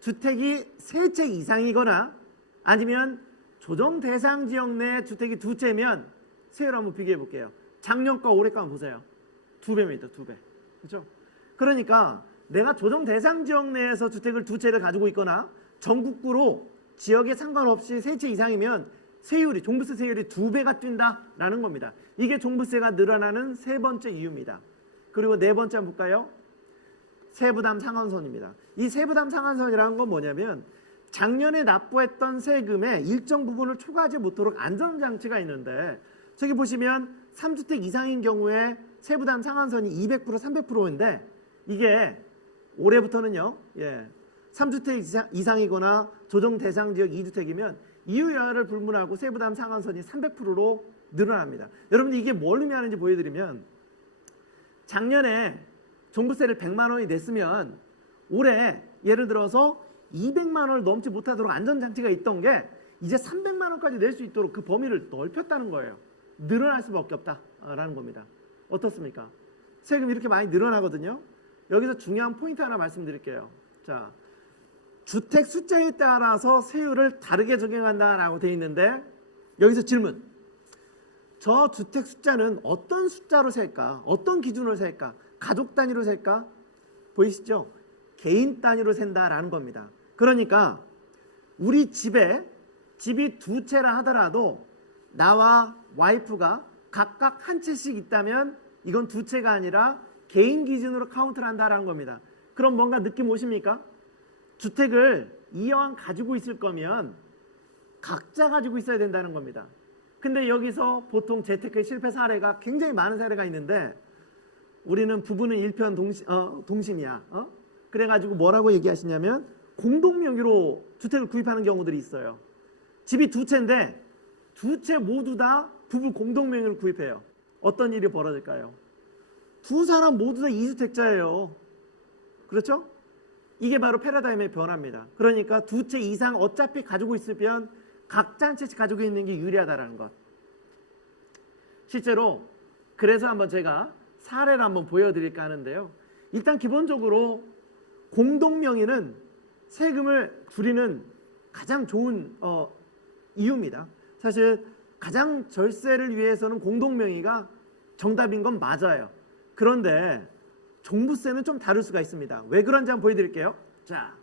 주택이 3채 이상이거나 아니면 조정 대상 지역 내 주택이 2채면 세율 한번 비교해 볼게요. 작년과 올해과 한번 보세요. 2배입니다. 2배. 그렇죠? 그러니까 내가 조정 대상 지역 내에서 주택을 2채를 가지고 있거나 전국구로 지역에 상관없이 3채 이상이면 세율이 종부세 세율이 2배가 뛴다라는 겁니다. 이게 종부세가 늘어나는 세 번째 이유입니다. 그리고 네 번째 한번 볼까요? 세부담 상한선입니다. 이 세부담 상한선이라는 건 뭐냐면 작년에 납부했던 세금의 일정 부분을 초과하지 못하도록 안전장치가 있는데 저기 보시면 3주택 이상인 경우에 세부담 상한선이 200% 300%인데 이게 올해부터는요. 3주택 이상이거나 조정 대상 지역 2주택이면 이유 여하를 불문하고 세부담 상한선이 300%로 늘어납니다. 여러분 이게 뭘 의미하는지 보여드리면 작년에 종부세를 100만 원이 냈으면 올해 예를 들어서 200만 원을 넘지 못하도록 안전장치가 있던 게 이제 300만 원까지 낼 수 있도록 그 범위를 넓혔다는 거예요. 늘어날 수밖에 없다라는 겁니다. 어떻습니까? 세금이 이렇게 많이 늘어나거든요. 여기서 중요한 포인트 하나 말씀드릴게요. 자, 주택 숫자에 따라서 세율을 다르게 적용한다라고 되어 있는데 여기서 질문. 저 주택 숫자는 어떤 숫자로 셀까? 어떤 기준으로 셀까? 가족 단위로 셀까? 보이시죠? 개인 단위로 센다라는 겁니다. 그러니까 우리 집이 2채라 하더라도 나와 와이프가 각각 한 채씩 있다면 이건 2채가 아니라 개인 기준으로 카운트를 한다라는 겁니다. 그럼 뭔가 느낌 오십니까? 주택을 이왕 가지고 있을 거면 각자 가지고 있어야 된다는 겁니다. 근데 여기서 보통 재테크의 실패 사례가 굉장히 많은 사례가 있는데 우리는 부부는 일편 동심이야. 그래가지고 뭐라고 얘기하시냐면 공동 명의로 주택을 구입하는 경우들이 있어요. 집이 2채인데 2채 모두 다 부부 공동 명의로 구입해요. 어떤 일이 벌어질까요? 두 사람 모두 다 2주택자예요. 그렇죠? 이게 바로 패러다임의 변화입니다. 그러니까 2채 이상 어차피 가지고 있으면 각자 한 채씩 가지고 있는 게 유리하다는 것. 실제로 그래서 한번 제가 사례를 한번 보여드릴까 하는데요. 일단 기본적으로 공동명의는 세금을 줄이는 가장 좋은 이유입니다. 사실 가장 절세를 위해서는 공동명의가 정답인 건 맞아요. 그런데 종부세는 좀 다를 수가 있습니다. 왜 그런지 한번 보여드릴게요. 자,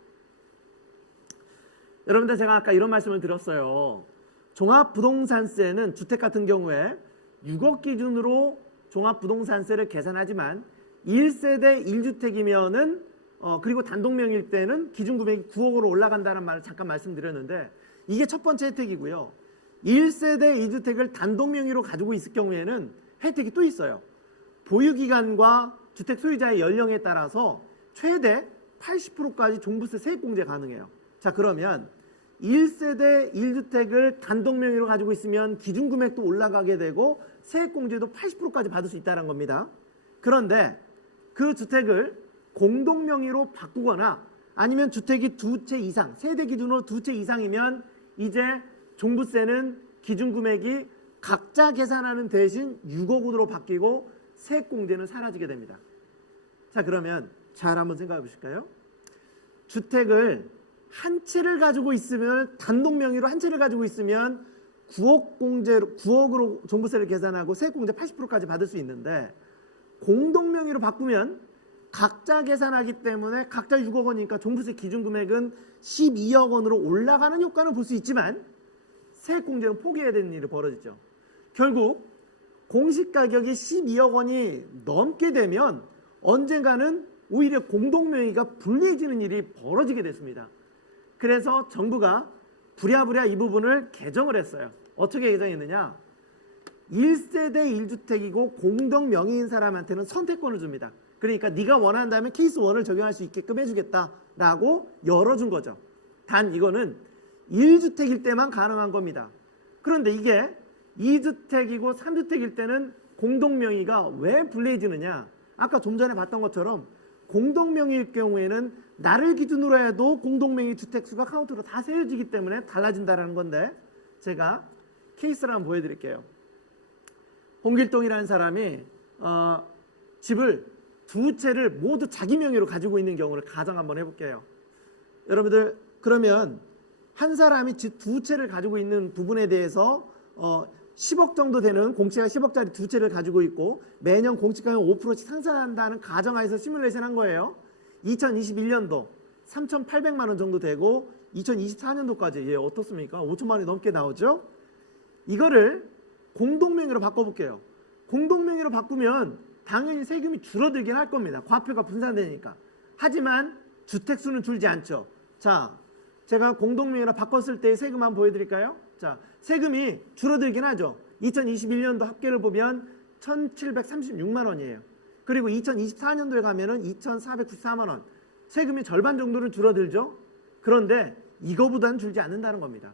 여러분들 제가 아까 이런 말씀을 드렸어요. 종합부동산세는 주택 같은 경우에 6억 기준으로 종합부동산세를 계산하지만 1세대 1주택이면은 그리고 단독명의일 때는 기준금액이 9억으로 올라간다는 말을 잠깐 말씀드렸는데 이게 첫 번째 혜택이고요. 1세대 2주택을 단독명의로 가지고 있을 경우에는 혜택이 또 있어요. 보유기간과 주택 소유자의 연령에 따라서 최대 80%까지 종부세 세액공제 가능해요. 자, 그러면 1세대 1주택을 단독명의로 가지고 있으면 기준금액도 올라가게 되고 세액공제도 80%까지 받을 수 있다는 겁니다. 그런데 그 주택을 공동명의로 바꾸거나 아니면 주택이 2채 이상, 세대 기준으로 2채 이상이면 이제 종부세는 기준금액이 각자 계산하는 대신 6억 원으로 바뀌고 세액공제는 사라지게 됩니다. 자, 그러면 잘 한번 생각해 보실까요? 주택을 한 채를 가지고 있으면 단독 명의로 한 채를 가지고 있으면 9억으로 종부세를 계산하고 세액공제 80%까지 받을 수 있는데 공동 명의로 바꾸면 각자 계산하기 때문에 각자 6억 원이니까 종부세 기준금액은 12억 원으로 올라가는 효과는 볼 수 있지만 세액공제는 포기해야 되는 일이 벌어지죠. 결국 공시가격이 12억 원이 넘게 되면 언젠가는 오히려 공동명의가 불리해지는 일이 벌어지게 됐습니다. 그래서 정부가 부랴부랴 이 부분을 개정을 했어요. 어떻게 개정했느냐? 1세대 1주택이고 공동명의인 사람한테는 선택권을 줍니다. 그러니까 네가 원한다면 케이스 1을 적용할 수 있게끔 해주겠다라고 열어준 거죠. 단 이거는 1주택일 때만 가능한 겁니다. 그런데 이게 2주택이고 3주택일 때는 공동명의가 왜 불리해지느냐? 아까 좀 전에 봤던 것처럼 공동명의일 경우에는 나를 기준으로 해도 공동명의 주택수가 카운트로 다 세워지기 때문에 달라진다는 건데 제가 케이스를 한번 보여드릴게요. 홍길동이라는 사람이 집을 두 채를 모두 자기 명의로 가지고 있는 경우를 가정 한번 해볼게요. 여러분들 그러면 한 사람이 집 두 채를 가지고 있는 부분에 대해서 10억 정도 되는 공시가 10억짜리 두 채를 가지고 있고 매년 공시가격 5%씩 상승한다는 가정하에서 시뮬레이션 한 거예요. 2021년도 3,800만 원 정도 되고 2024년도까지 얘 어떻습니까? 5천만 원이 넘게 나오죠. 이거를 공동명의로 바꿔볼게요. 공동명의로 바꾸면 당연히 세금이 줄어들긴 할 겁니다. 과표가 분산되니까. 하지만 주택수는 줄지 않죠. 자, 제가 공동명의로 바꿨을 때의 세금 한번 보여드릴까요? 자, 세금이 줄어들긴 하죠. 2021년도 합계를 보면 1,736만 원이에요. 그리고 2024년도에 가면은 2,494만 원. 세금이 절반 정도는 줄어들죠. 그런데 이거보다는 줄지 않는다는 겁니다.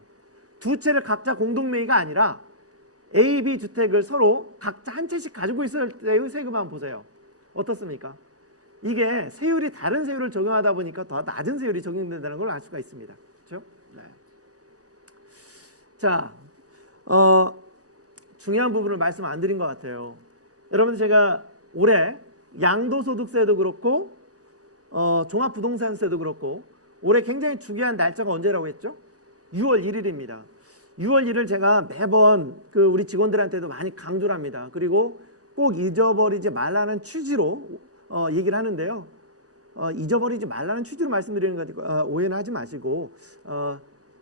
두 채를 각자 공동명의가 아니라 A, B 주택을 서로 각자 한 채씩 가지고 있을 때의 세금 한번 보세요. 어떻습니까? 이게 세율이 다른 세율을 적용하다 보니까 더 낮은 세율이 적용된다는 걸 알 수가 있습니다. 그렇죠? 네. 자, 중요한 부분을 말씀 안 드린 것 같아요. 여러분 제가 올해 양도소득세도 그렇고 종합부동산세도 그렇고 올해 굉장히 중요한 날짜가 언제라고 했죠? 6월 1일입니다. 6월 1일 제가 매번 우리 직원들한테도 많이 강조를 합니다. 그리고 꼭 잊어버리지 말라는 취지로 얘기를 하는데요. 잊어버리지 말라는 취지로 말씀드리는 거 가지고 오해는 하지 마시고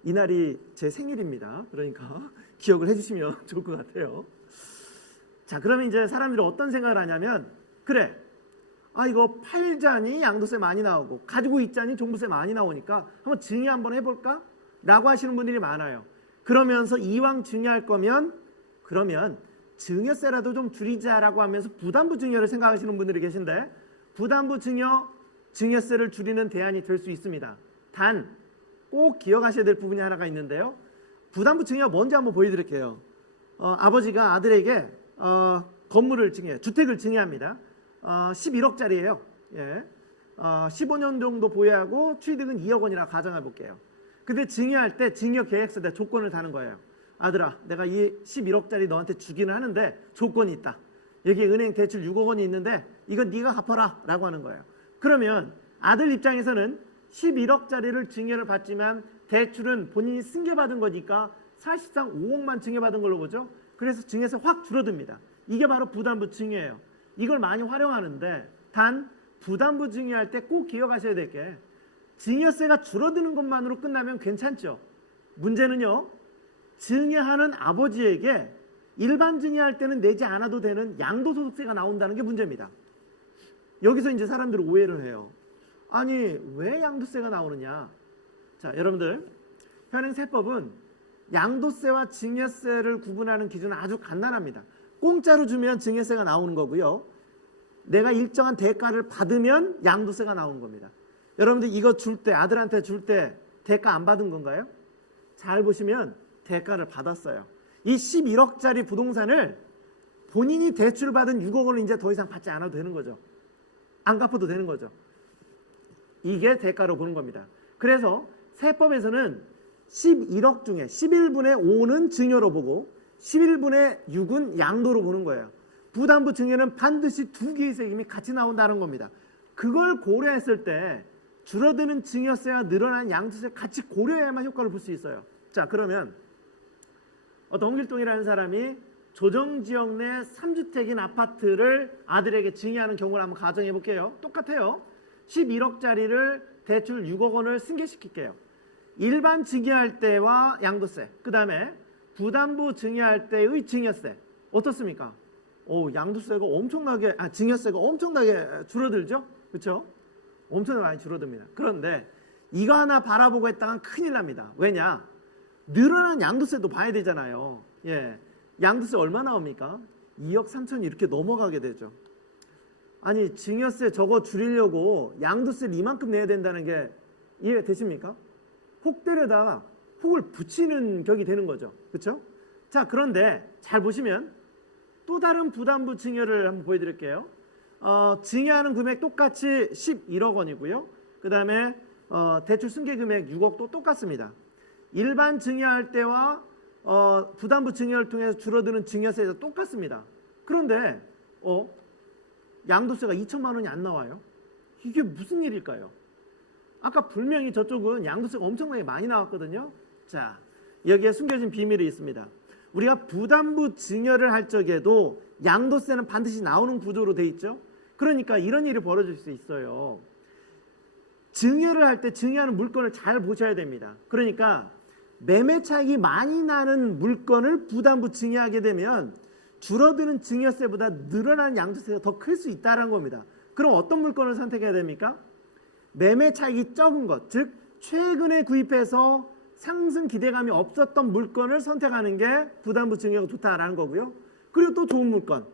이날이 제 생일입니다. 그러니까 기억을 해주시면 좋을 것 같아요. 자, 그러면 이제 사람들이 어떤 생각을 하냐면 그래, 이거 팔자니 양도세 많이 나오고 가지고 있자니 종부세 많이 나오니까 한번 증여 한번 해볼까? 라고 하시는 분들이 많아요. 그러면서 이왕 증여할 거면 그러면 증여세라도 좀 줄이자라고 하면서 부담부 증여를 생각하시는 분들이 계신데 부담부 증여세를 줄이는 대안이 될 수 있습니다. 단 꼭 기억하셔야 될 부분이 하나가 있는데요. 부담부 증여 뭔지 한번 보여드릴게요. 아버지가 아들에게 건물을 증여, 주택을 증여합니다. 11억짜리예요. 예. 15년 정도 보유하고 취득은 2억 원이라 가정해 볼게요. 근데 증여할 때 증여 계획서에 조건을 다는 거예요. 아들아, 내가 이 11억짜리 너한테 주기는 하는데 조건이 있다. 여기 은행 대출 6억 원이 있는데 이건 네가 갚아라 라고 하는 거예요. 그러면 아들 입장에서는 11억짜리를 증여를 받지만 대출은 본인이 승계받은 거니까 사실상 5억만 증여받은 걸로 보죠. 그래서 증여세 확 줄어듭니다. 이게 바로 부담부 증여예요. 이걸 많이 활용하는데 단 부담부 증여할 때 꼭 기억하셔야 될 게 증여세가 줄어드는 것만으로 끝나면 괜찮죠. 문제는요. 증여하는 아버지에게 일반 증여할 때는 내지 않아도 되는 양도소득세가 나온다는 게 문제입니다. 여기서 이제 사람들이 오해를 해요. 아니 왜 양도세가 나오느냐. 자, 여러분들 현행 세법은 양도세와 증여세를 구분하는 기준은 아주 간단합니다. 공짜로 주면 증여세가 나오는 거고요. 내가 일정한 대가를 받으면 양도세가 나오는 겁니다. 여러분들 이거 줄 때 아들한테 줄 때 대가 안 받은 건가요? 잘 보시면 대가를 받았어요. 이 11억짜리 부동산을 본인이 대출 받은 6억 원을 이제 더 이상 받지 않아도 되는 거죠. 안 갚아도 되는 거죠. 이게 대가로 보는 겁니다. 그래서 세법에서는 11억 중에 11분의 5는 증여로 보고 11분의 6은 양도로 보는 거예요. 부담부 증여는 반드시 두 개의 세금이 같이 나온다는 겁니다. 그걸 고려했을 때 줄어드는 증여세와 늘어난 양도세 같이 고려해야만 효과를 볼 수 있어요. 자, 그러면 어떤 홍길동이라는 사람이 조정지역 내 3주택인 아파트를 아들에게 증여하는 경우를 한번 가정해 볼게요. 똑같아요. 11억짜리를 대출 6억 원을 승계시킬게요. 일반 증여할 때와 양도세, 그 다음에 부담부 증여할 때의 증여세 어떻습니까? 양도세가 엄청나게, 증여세가 엄청나게 줄어들죠? 그렇죠? 엄청나게 많이 줄어듭니다. 그런데 이거 하나 바라보고 했다간 큰일 납니다. 왜냐? 늘어난 양도세도 봐야 되잖아요. 예, 양도세 얼마 나옵니까? 2억 3천이 이렇게 넘어가게 되죠. 아니, 증여세 저거 줄이려고 양도세를 이만큼 내야 된다는 게 이해가 되십니까? 혹대려다가 혹을 붙이는 격이 되는 거죠. 그렇죠? 자, 그런데 잘 보시면 또 다른 부담부 증여를 한번 보여드릴게요. 증여하는 금액 똑같이 11억 원이고요. 그 다음에 대출 승계 금액 6억도 똑같습니다. 일반 증여할 때와 부담부 증여를 통해서 줄어드는 증여세도 똑같습니다. 그런데 양도세가 2천만 원이 안 나와요. 이게 무슨 일일까요? 아까 분명히 저쪽은 양도세가 엄청나게 많이 나왔거든요. 자, 여기에 숨겨진 비밀이 있습니다. 우리가 부담부 증여를 할 적에도 양도세는 반드시 나오는 구조로 돼 있죠. 그러니까 이런 일이 벌어질 수 있어요. 증여를 할 때 증여하는 물건을 잘 보셔야 됩니다. 그러니까 매매 차익이 많이 나는 물건을 부담부 증여하게 되면 줄어드는 증여세보다 늘어나는 양도세가 더 클 수 있다는 겁니다. 그럼 어떤 물건을 선택해야 됩니까? 매매 차익이 적은 것, 즉 최근에 구입해서 상승 기대감이 없었던 물건을 선택하는 게 부담부 증여가 좋다라는 거고요. 그리고 또 좋은 물건,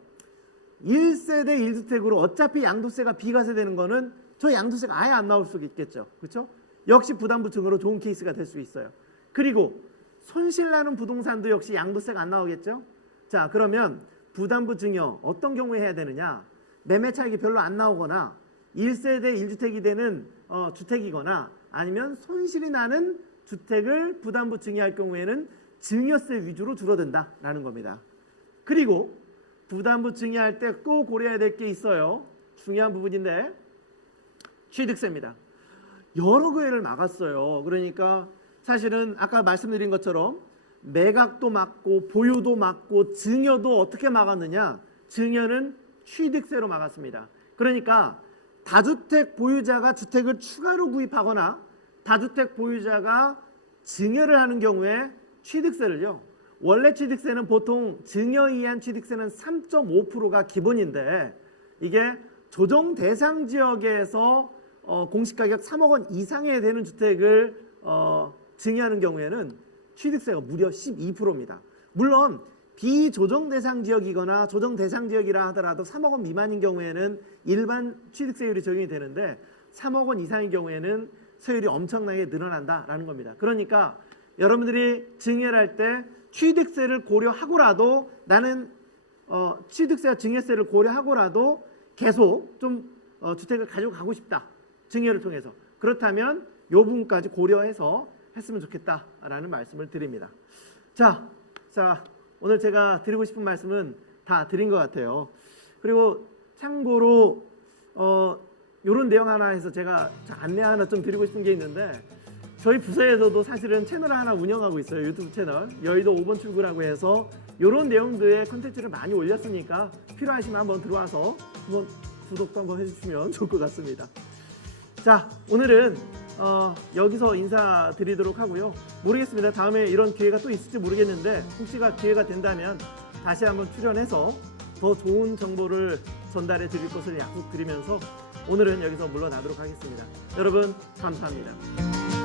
1세대 1주택으로 어차피 양도세가 비과세 되는 거는 저 양도세가 아예 안 나올 수 있겠죠. 그렇죠? 역시 부담부 증여로 좋은 케이스가 될 수 있어요. 그리고 손실나는 부동산도 역시 양도세가 안 나오겠죠. 자, 그러면 부담부 증여 어떤 경우에 해야 되느냐? 매매 차익이 별로 안 나오거나 1세대 1주택이 되는 주택이거나 아니면 손실이 나는 주택을 부담부 증여할 경우에는 증여세 위주로 줄어든다라는 겁니다. 그리고 부담부 증여할 때 꼭 고려해야 될 게 있어요. 중요한 부분인데 취득세입니다. 여러 기회를 막았어요. 그러니까 사실은 아까 말씀드린 것처럼 매각도 막고 보유도 막고 증여도 어떻게 막았느냐? 증여는 취득세로 막았습니다. 그러니까 다주택 보유자가 주택을 추가로 구입하거나 다주택 보유자가 증여를 하는 경우에 취득세를요. 원래 취득세는 보통 증여에 의한 취득세는 3.5%가 기본인데 이게 조정 대상 지역에서 공시가격 3억 원 이상에 되는 주택을 증여하는 경우에는 취득세가 무려 12%입니다. 물론 비조정 대상 지역이거나 조정 대상 지역이라 하더라도 3억 원 미만인 경우에는 일반 취득세율이 적용이 되는데 3억 원 이상인 경우에는 세율이 엄청나게 늘어난다라는 겁니다. 그러니까 여러분들이 증여를 할 때 취득세를 고려하고라도 나는 취득세와 증여세를 고려하고라도 계속 좀 주택을 가지고 가고 싶다. 증여를 통해서. 그렇다면 이 부분까지 고려해서 했으면 좋겠다라는 말씀을 드립니다. 자, 오늘 제가 드리고 싶은 말씀은 다 드린 것 같아요. 그리고 참고로 이런 내용 하나 해서 제가 안내 하나 좀 드리고 싶은 게 있는데 저희 부서에서도 사실은 채널을 하나 운영하고 있어요. 유튜브 채널 여의도 5번 출구라고 해서 이런 내용들의 콘텐츠를 많이 올렸으니까 필요하시면 한번 들어와서 한번 구독도 한번 해주시면 좋을 것 같습니다. 자, 오늘은 여기서 인사드리도록 하고요. 모르겠습니다. 다음에 이런 기회가 또 있을지 모르겠는데 혹시가 기회가 된다면 다시 한번 출연해서 더 좋은 정보를 전달해 드릴 것을 약속드리면서 오늘은 여기서 물러나도록 하겠습니다. 여러분 감사합니다.